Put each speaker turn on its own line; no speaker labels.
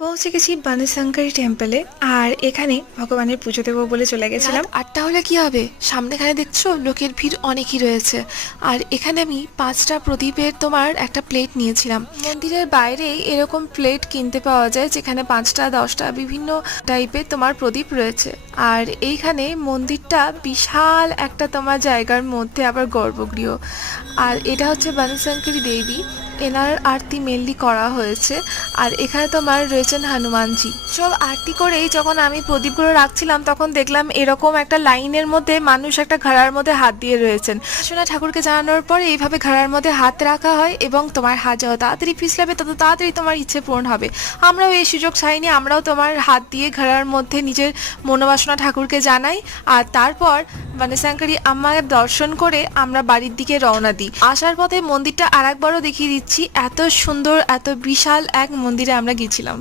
পৌঁছে গেছি বানেশঙ্করী টেম্পলে আর এখানে ভগবানের পুজো দেবো বলে চলে গেছিলাম।
রাত আটটা হলে কি হবে? সামনেখানে দেখছ, লোকের ভিড় অনেকই রয়েছে। আর এখানে আমি পাঁচটা প্রদীপের তোমার একটা প্লেট নিয়েছিলাম। মন্দিরের বাইরে এরকম প্লেট কিনতে পাওয়া যায়, যেখানে পাঁচটা, দশটা বিভিন্ন টাইপের তোমার প্রদীপ রয়েছে। আর এইখানে মন্দিরটা বিশাল একটা তোমার জায়গার মধ্যে আবার গর্ভগৃহ। আর এটা হচ্ছে বানশঙ্করী দেবী। এনার আরতি মেনলি করা হয়েছে। আর এখানে তোমার রয়েছেন হনুমানজি। সব আরতি করেই যখন আমি প্রদীপগুলো রাখছিলাম, তখন দেখলাম এরকম একটা লাইনের মধ্যে মানুষ একটা ঘাড়ার মধ্যে হাত দিয়ে রয়েছেন। সোনা ঠাকুরকে জানানোর পরে এইভাবে ঘাড়ার মধ্যে হাত রাখা হয় এবং তোমার হাত যত তাড়াতাড়ি পিছলাবে তত তাড়াতাড়ি তোমার ইচ্ছে পূরণ হবে। আমরাও এই সুযোগ চাইনি আমরাও তোমার হাত দিয়ে ঘাড়ার মধ্যে নিজের মনোবাসনা ঠাকুরকে জানাই। আর তারপর মানে স্যাঙ্কারি আমার দর্শন করে আমরা বাড়ির দিকে রওনা দিই। আসার পথে মন্দিরটা আরেকবারও দেখিয়ে দিচ্ছি। এত সুন্দর এত বিশাল এক মন্দিরে আমরা গেছিলাম